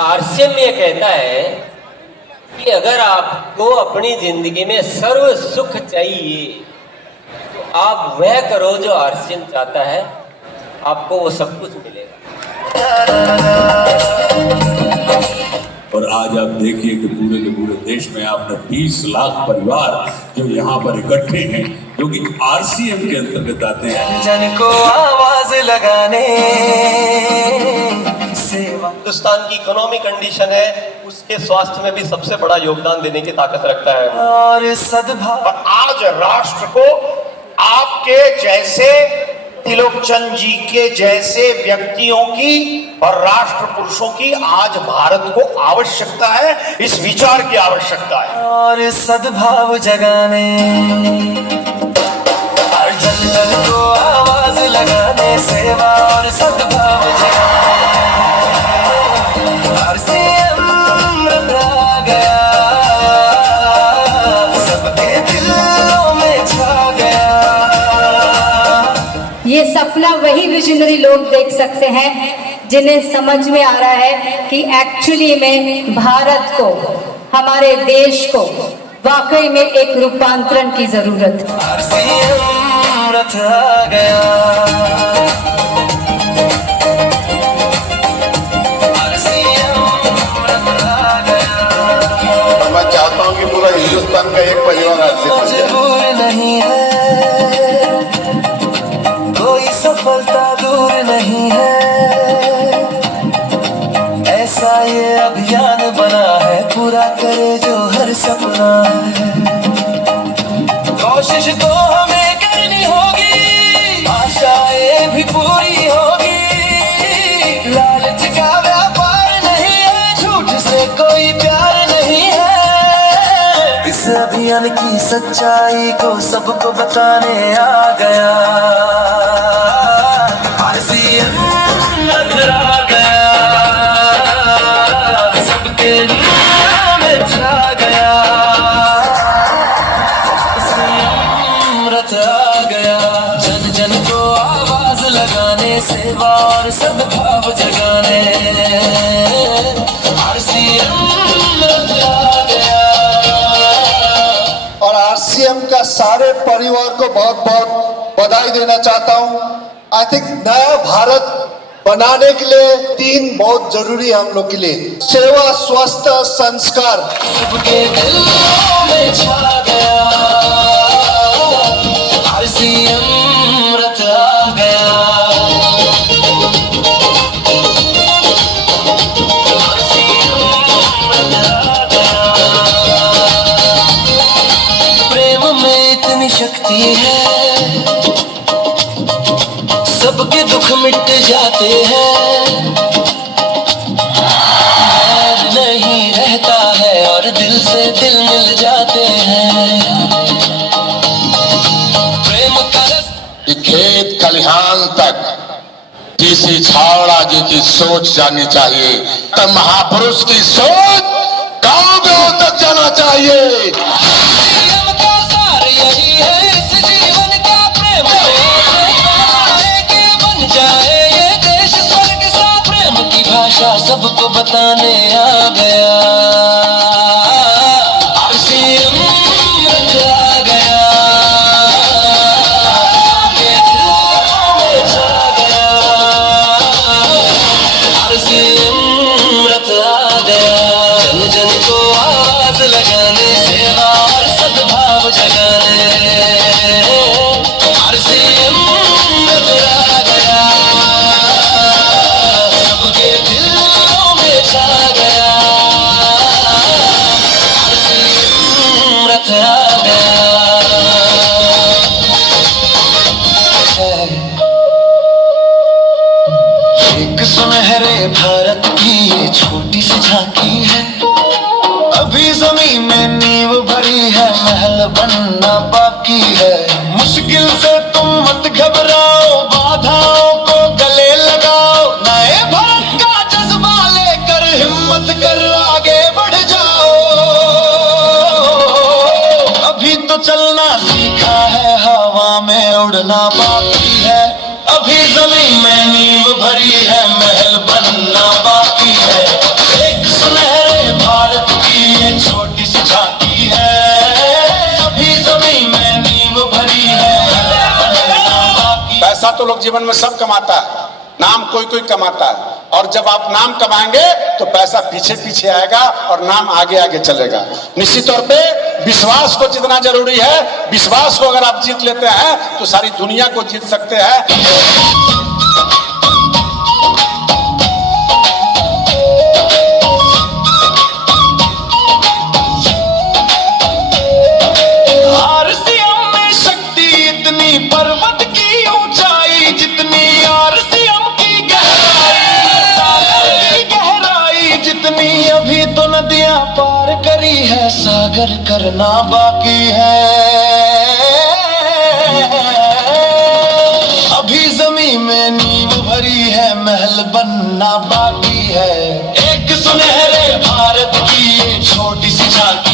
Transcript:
RCM ये कहता है कि अगर आपको अपनी जिंदगी में सर्व सुख चाहिए तो आप वह करो जो आरसीएम चाहता है, आपको वो सब कुछ मिलेगा। और आज आप देखिए कि पूरे के पूरे देश में आपने 20 लाख परिवार जो यहाँ पर इकट्ठे हैं, जो कि आरसीएम के अंतर्गत आते हैं। जन को आवाज लगाने सेवा। हिंदुस्तान की इकोनॉमिक कंडीशन है, उसके स्वास्थ्य में भी सबसे बड़ा योगदान देने की ताकत रखता है और सद्भाव। और आज राष्ट्र को आपके जैसे तिलोकचंद जी के जैसे व्यक्तियों की और राष्ट्र पुरुषों की आज भारत को आवश्यकता है, इस विचार की आवश्यकता है। और सद्भाव जगाने और जन जन को आवाज लगाने सेवा और सद्भाव जगाने। आरसीएम आ गया, सबके दिलों में छा गया। ये सपना वही विजनरी लोग देख सकते हैं जिन्हें समझ में आ रहा है कि एक्चुअली में भारत को, हमारे देश को वाकई में एक रूपांतरण की जरूरत है। आरसीएम रथ आ गया, आरसीएम रथ आ गया। मैं चाहता हूं कि पूरा हिंदुस्तान का एक परिवार मजबूर नहीं है, कोई सफलता दूर नहीं है। ऐसा ये अभियान बना है, पूरा करे जो हर सपना है। कोशिश तो हमें करनी होगी, आशाएं भी पूरी होगी। लालच का व्यापार नहीं है, झूठ से कोई प्यार नहीं है। इस अभियान की सच्चाई को सबको बताने आ गया। आरसीएम नजर आ गया, सबके दिल में छा गया। आरसीएम रथ आ गया, जन जन को आवाज लगाने सेवा और सद्भाव जगाने। आरसीएम रथ आ गया। और आरसीएम का सारे परिवार को बहुत बहुत बधाई देना चाहता हूं। आई थिंक नया भारत बनाने के लिए 3 बहुत जरूरी है हम लोग के लिए: सेवा, स्वास्थ्य, संस्कार। सबके दिलों में छा गया, आरसीएम रथ आ गया। प्रेम में इतनी शक्ति है, सबके दुख मिट जाते हैं। बैर नहीं रहता है और दिल से दिल मिल जाते हैं। प्रेम का रस खेत खलिहान तक किसी छावड़ा जी की सोच जानी चाहिए, तब महापुरुष की सोच गांव गांव तक जाना चाहिए। आरसीएम का सार यही है, इस जीवन का प्रेम बन जाए ये देश स्वर्ग सा। प्रेम की भाषा सबको बताने आ गया। आरसीएम रथ आ गया, सबके दिलों में छा गया। आरसीएम रथ आ गया, जन जन को आवाज लगाने सेवा और सद्भाव जगाने। आरसीएम रथ आ गया, सबके दिलों में छा गया। आरसीएम रथ आ गया। एक सुनहरे भारत की ये छोटी सी झांकी है, अभी जमीन में नींव भरी है, महल बनना बाकी है। मुश्किल से तुम मत घबराओ, बाधाओं को गले लगाओ। नए भारत का जज्बा लेकर हिम्मत कर आगे बढ़ जाओ। अभी तो चलना सीखा है, हवा में उड़ना बाकी है। अभी जमीन में नींव भरी है, महल बनना बाकी है। एक लोग जीवन में सब कमाता है, नाम कोई कोई कमाता है, और जब आप नाम कमाएंगे तो पैसा पीछे पीछे आएगा और नाम आगे आगे चलेगा। निश्चित तौर पे विश्वास को जितना जरूरी है, विश्वास को अगर आप जीत लेते हैं तो सारी दुनिया को जीत सकते हैं। पर्वत की ऊंचाई जितनी आरसीएम की गहराई जितनी, अभी तो नदियां पार करी है, सागर करना बाकी है। अभी जमीन में नींव भरी है, महल बनना बाकी है। एक सुनहरे भारत की ये छोटी सी झांकी